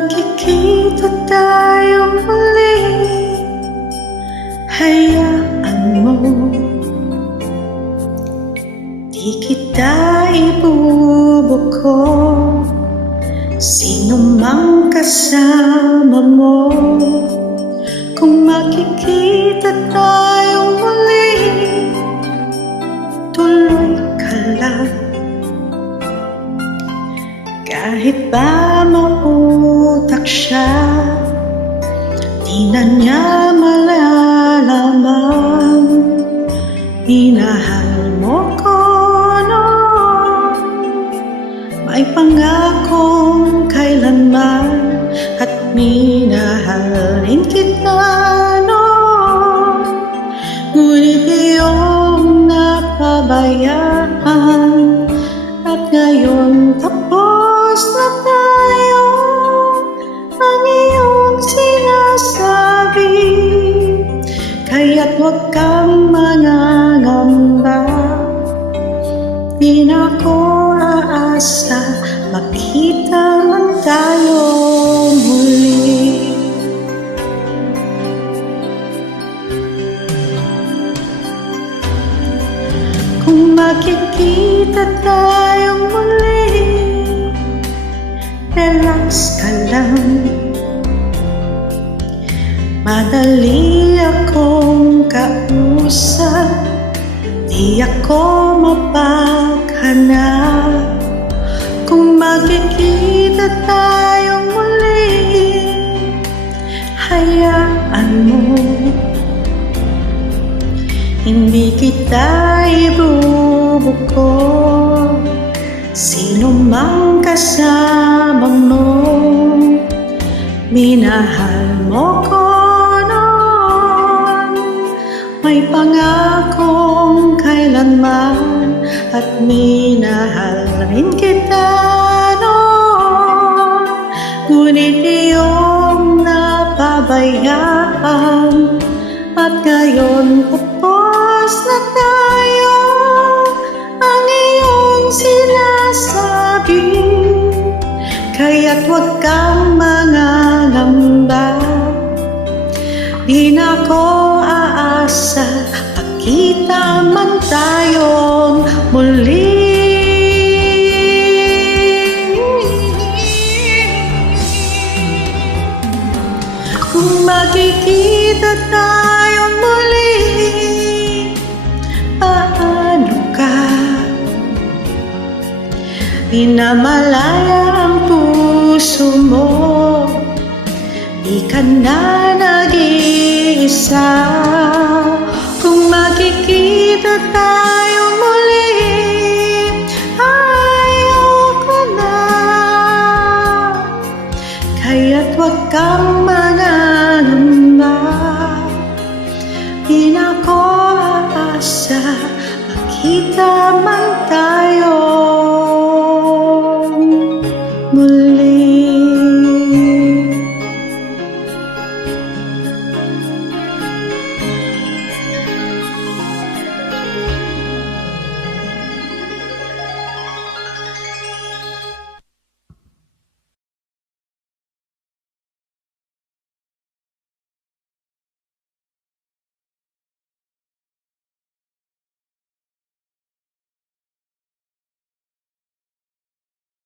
magkikita tayo muli, hayaan mo, di kita ibubuko. Sino mang kasama mo, kung makikita tayo muli, tuloy ka lang. Kahit ba mautak siya, di na niya malalaman. Minahal mo ko noon, may pangakong kailanman, at minahal rin kita noon. Ngunit iyong napabayaan, at ngayon tapos na tayo. Ang iyong sinasabi, kaya't huwag kang mangangamba. Di na ako aasa, makita man tayo muli. Kung makikita tayo muli, relax ka lang. Madali akong kausap, di ako mapaghanap. Kung makikita tayo muli, hayaan mo, hindi kita ibubuko. Sino mang kasama mo, minahal mo ko noon, may pangakong kailanman, at minahal rin kita noon. Ngunit iyong napabayaan, at ngayon tapos na tayo. Ang iyong sinasabi, kaya't huwag kang mangangamba. Di na ako aasa, pagkita man tayong muli. Kung makikita tayong muli, paano ka? Di na malaya ang puso mo, di ka na nag-iisa. Kung makikita tayo